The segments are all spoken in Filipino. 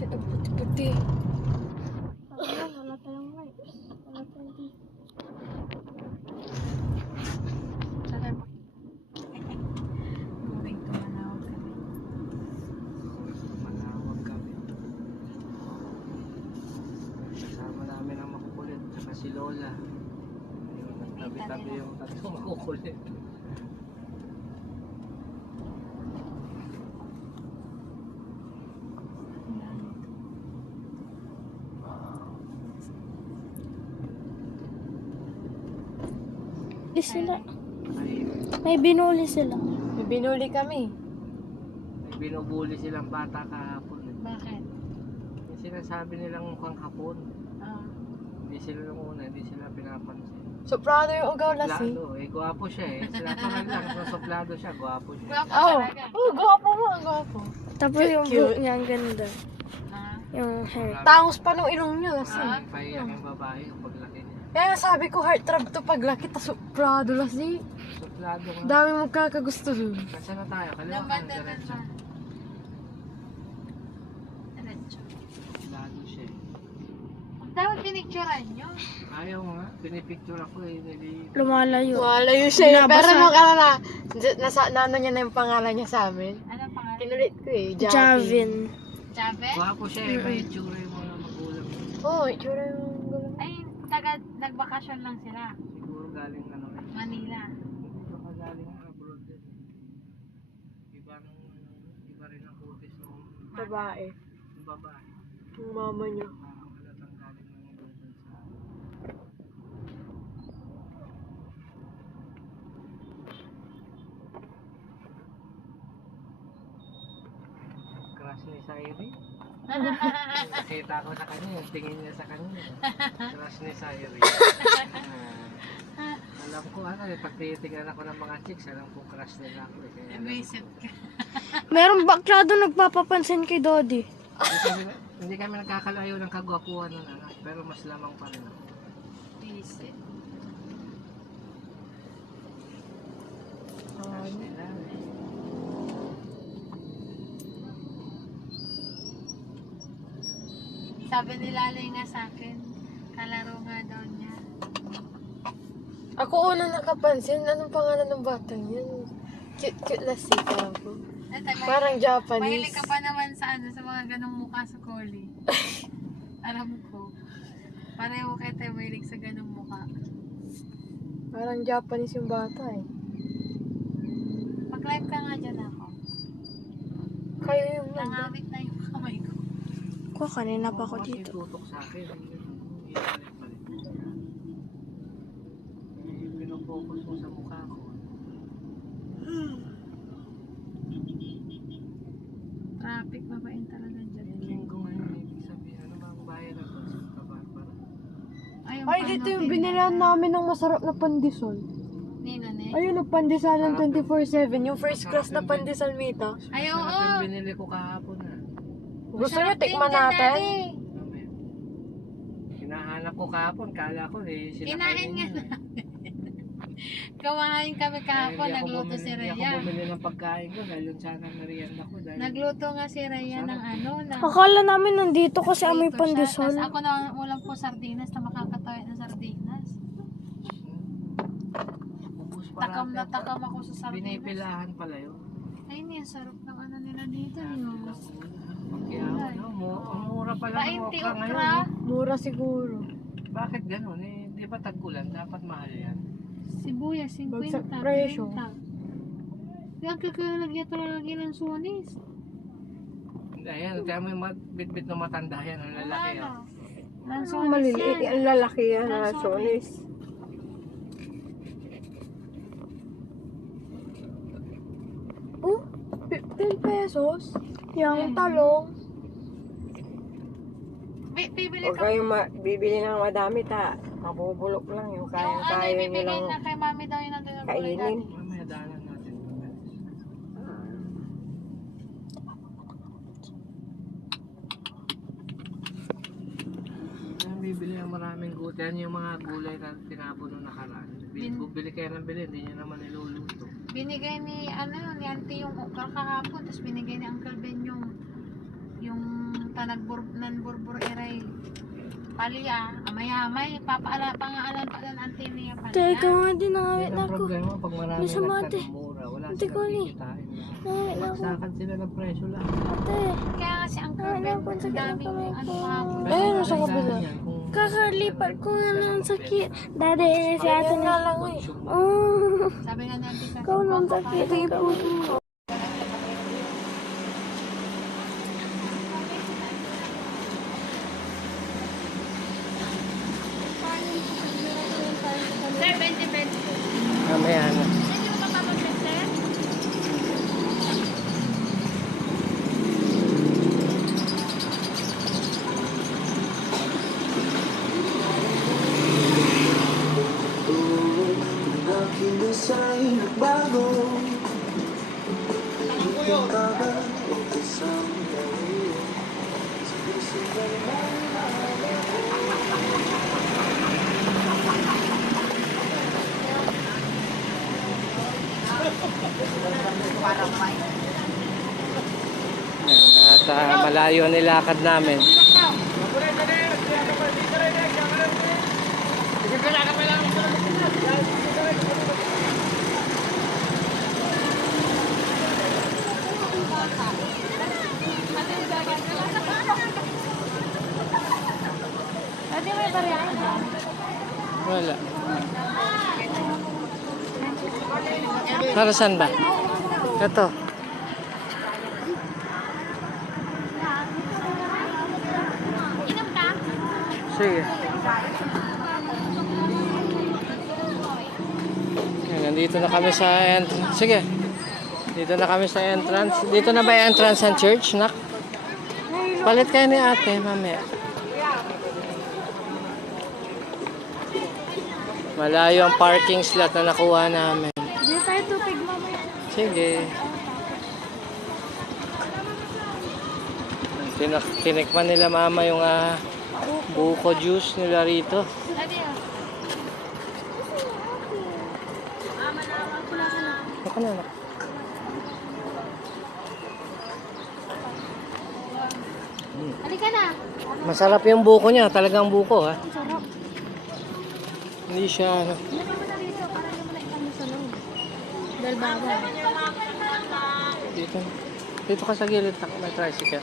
shit, ang puti-puti. Wala tayong rice. Wala tayong beef. Sana ba? Going to Manawag kami. Manawag kami. Kasama namin ang makukulit. Saka si Lola. Ayun, nagtabi-tabi yung tatlong makukulit. Sila. Ay, May binuli sila. May binuli kami. may binubuli silang bata kahapon. Bakit? Yung sinasabi nilang mukhang hapon. Hindi sila nung una, hindi sila pinapansin. Soprano yung ugaw lasing. Soplado, gwapo siya eh. Sila pa lang, kung soplado siya, gwapo siya. Gwapo mo, ang gwapo. Tapos yung buhok niya, ang ganda. Yung hair. Tangos pa nung ilong niya lasing. Maraming paiyak yung babae yung paglaki niya. Kaya sabi ko, heartthrob to paglaki, ta soprano lasing. Soplado nga. Dami mong kakagusto dun. Kasi na tayo, kaliwa ka ng diretso. Soplado siya eh. Dapat pinicturean nyo. Ayaw nga, pinipicture ako eh. Lumalayo. Wala yun siya. Nabasa. Pero nung ano na, nano niya na yung pangalan niya sa amin. Anong pangalan? Kinulit ko eh, Javin. Jabe? Gwapo siya eh, may itsura yung mga magulang niya. Oo, itsura yung gulang. Ay, nagbakasyon lang sila. Siguro galing ano rin. Manila. Hindi ko galing abroad din. Iba rin ang kutis ng Babae. babae. Yung mama niya. Parang halatang galing ng ibang bansa. Crush ni Sairi. Nakita ko sa kanya, yung tingin niya sa kanya. Crush ni Sairi. Alam ko ano, pag tinitingnan ako ng mga chicks, alam ko crush nila ako. Kaya alam ko. Visit ka. Merong baklado nagpapapansin kay Dodi. Hindi kami nagkakalayo ng kagwapuan ng anak, pero mas lamang pa rin ako. Visit. Crush nila. Sabi ni Lalay nga sa akin, kalaro nga daw niya. Ako una nakapansin, anong pangalan ng batang yun? Cute na sika ako. Parang Japanese. Mahilig ka pa naman sa ano, sa mga ganong mukha sa Collie. Alam ko. Pareho kayo tayo mahilig sa ganong mukha. Parang Japanese yung bata eh. Mag-live ka nga dyan ako. Kayo yung Nangamit na yung kamay ko. Ko, kanina pa ako Kasi dito. tutok sa akin. Hindi balik-balik. Pinofocus mo sa mukha ko. Traffic, babain talaga dyan. Tingin ko ngayon, ibig sabihin, ano bang bayan na to? Sa Barbara. Ayun, Ay, dito yung binilan namin ng masarap na pandesal. Nina, ne? Ayun, yung pandesal ng 24/7. Yung first class na pandesal, Mita. Ay, oo. Masarap yung binili ko kahapon na. Gusto nyo, Masarap din tikman dyan, natin? Daddy. Mamaya. Hinahanap ko kahapon, kala ko eh, Kinain sinakainin nga yun. Kumain kami kahapon, Hindi ako nagluto si Hindi Rhea. ako bumili ng pagkain ko dahil yun sana merienda ko. Dahil Nagluto nga si Rhea ng ano, ng Akala namin nandito kasi amoy prito siya. pandesal. Tas ako na walang po sardinas na makakatawid ng sardinas. ubus Takam na parati. takam ako sa sardinas. Binipilahan pala yun. Ay, niya, sarap ng ano nila dito. Yun. Kaya ano, ang mura pala ng 20 okra ngayon. okra. Mura siguro. Bakit ganun eh? Di ba tag-ulan? Dapat mahal yan. Sibuyas, 50. Bagsak presyo. 20. Yung kakalagyan talaga ng sunis. Ayan, kaya may bit-bit na matanda yan. Ang lalaki yan. Lansones Maliliit. yan. Ang lalaki yan na Lansones. sonis. Oh, 15 pesos. Yung talong. Bibili Huwag ka. kayong bibili ng madami ta. Mabubulok lang yung Yung ano, kaya-kaya nyo ibibigay lang na kay mami daw yung nandun ng gulay kainin. natin. Mamaya daanan natin. Yan, bibili ng maraming gulay. Yan yung mga gulay na tinapon nung nakaraan. Bibili kayo ng bili, hindi nyo naman niluluto. Binigay ni ano ni auntie yung okra kahapon, tapos binigay ni Uncle Ben yung ka nagburbur eray. Palya, amay-amay, pangaalan pa lang antini niya palya. Ate, ikaw nga din Yan nakawit na ang ako. problema pag marami Bisa mo, ate. nagkakamura. Wala Ate, silang Connie. kikitain na. Nakawit na ako. Bagsakan sila ng presyo lang. Ate, Kaya kasi ang Wala curve, akong ang sakit ng daming kamay ano ko. kahapon. Ayun, nasa kabila. kakalipat ko nga ng sakit. Daddy, si ate Ayun na. nga lang eh. Oh, Sabi nga niya, Tita, ikaw ng sakit. Ito yung puso. Sir, 20-20. Mamaya na. Hindi mo papapagpit, sir? At malayo ang nilakad namin. Pwede may bariyahin ba? Wala. Para saan ba? Ito. Inom ka? Sige. Yan, nandito na kami sa entrance. Sige. Dito na kami sa entrance. Dito na ba yung entrance ng church, nak? Palit kayo ni ate, mamaya. Malayo ang parking slot na nakuha namin. Hindi tayo tupig mamaya. Sige. Tinikman nila mama yung buko juice nila rito. Pwede yun. Baka na, nak. Halika na. Masarap yung buko niya, talagang buko ha. Sarap. Hindi siya ano. Hindi mo na rito para hindi mo na ikan sa loob. Dahil baba. Dito. Dito ka sa gilid, nak. May tricycle.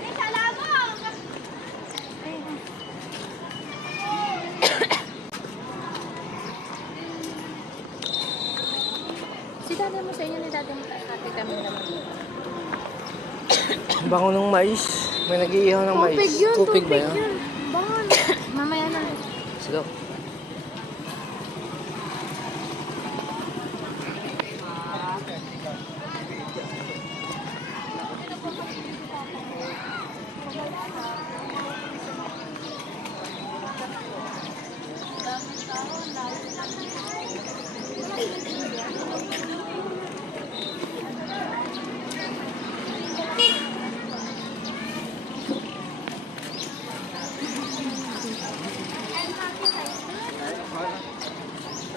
Si daddy mo sa inyo ni daddy mo. Ate kami naman. Bango ng mais. May nag-iihaw ng mais. Tupig yun, Tupig ba tupig yan? yun. Bangon. Mamaya na. Let's go.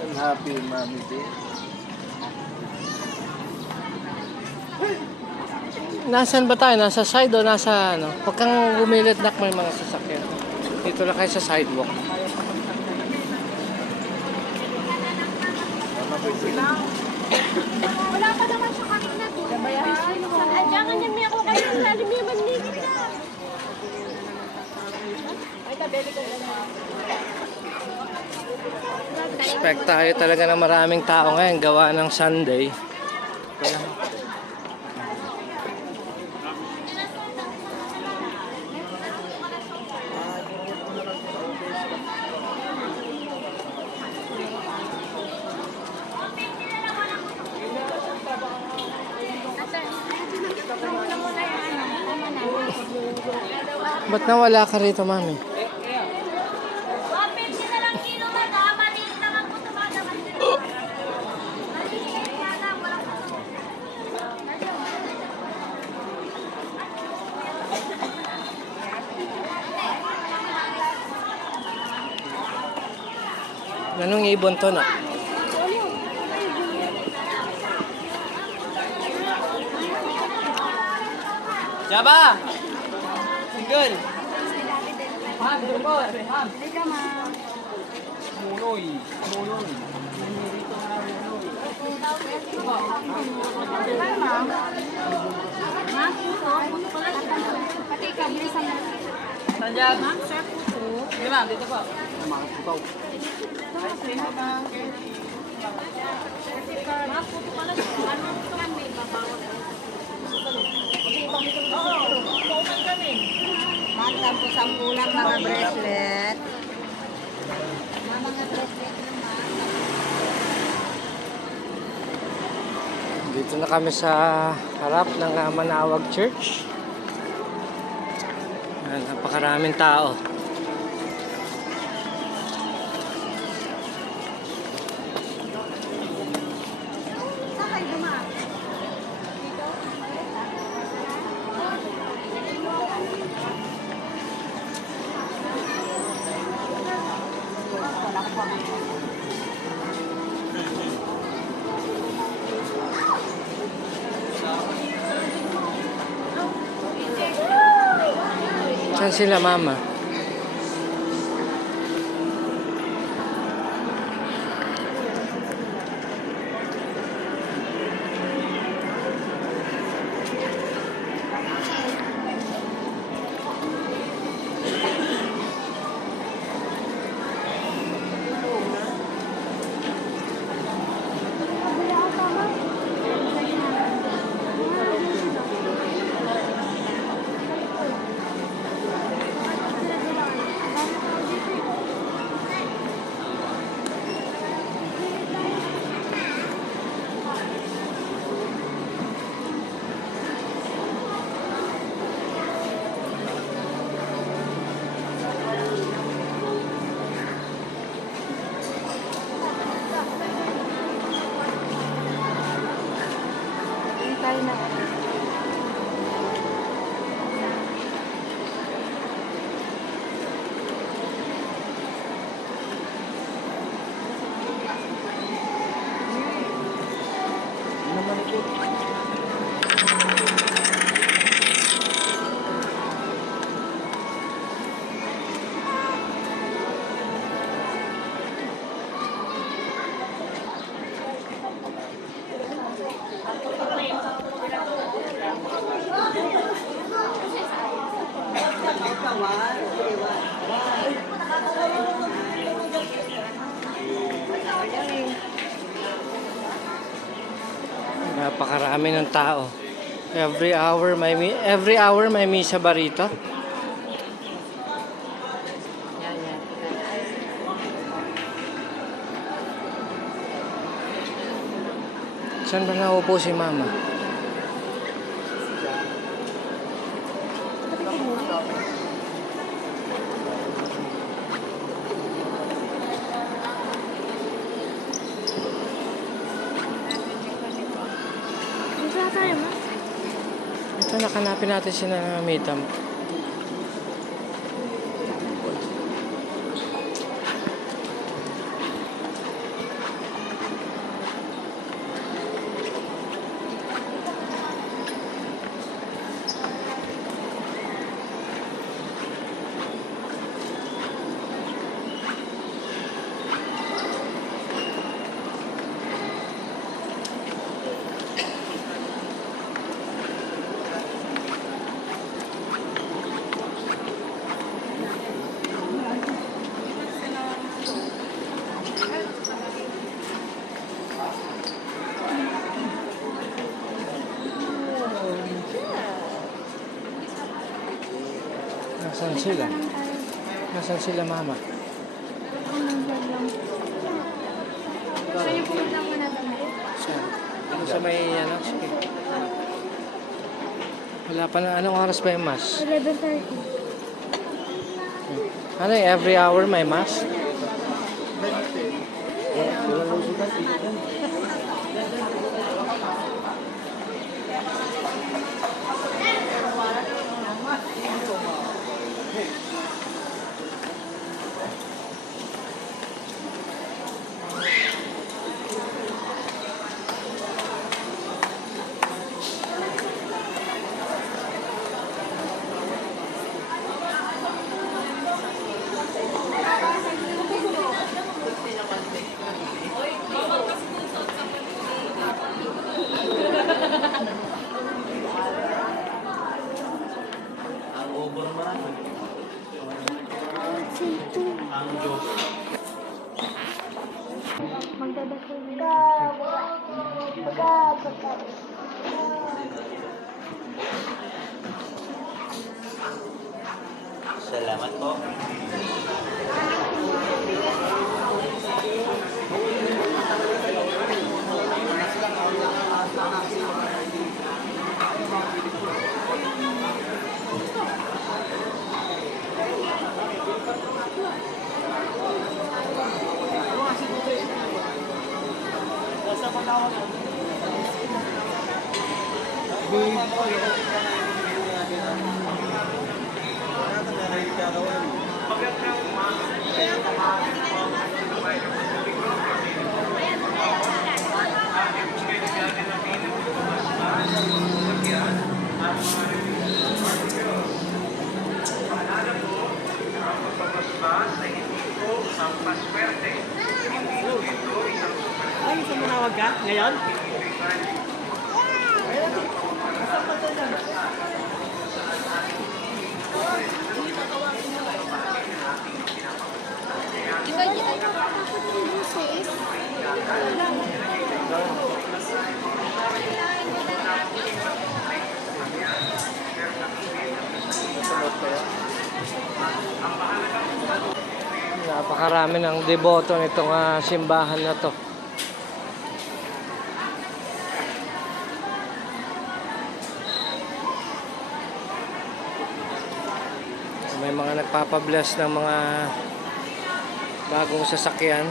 I'm happy, Mommy dear. Nasaan ba tayo? Nasa side o nasa ano? Huwag kang gumilit, nak, may mga sasakyan. Dito lang kayo sa sidewalk. Wala pa naman siya kanina doon. Andiyan niya may ako kayo sa lalim niya manigit na. Ay, tabeli ko na. Expect tayo talaga na maraming tao ngayon gawa ng Sunday. Kaya, ba't nawala ka rito, Mami? Anong ibon to, na? Jaba! Single! Sampu lang mga bracelet. Mga bracelet Dito na kami sa harap ng Manawag Church. Napakaraming tao. Saan sila, Mama? Napakarami ng tao. Every hour may misa ba rito? Saan ba naupo si Mama? Ito, nakanapin natin si Nanamitam. Nasaan sila? Nasaan sila, Mama? Saan yung pumunta muna naman? Saan? Ano sa may, ano? Sige. Wala pa na. Anong oras ba yung mass? 11:30. Ano yung every hour may mass? Salamat po. Ay, sa manawag ka? Ngayon? Di ba di ay nakakatakot yung buses? Napakarami ng deboto nitong simbahan na to. May mga nagpapabless ng mga bagong sasakyan.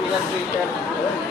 Bilang Twitter.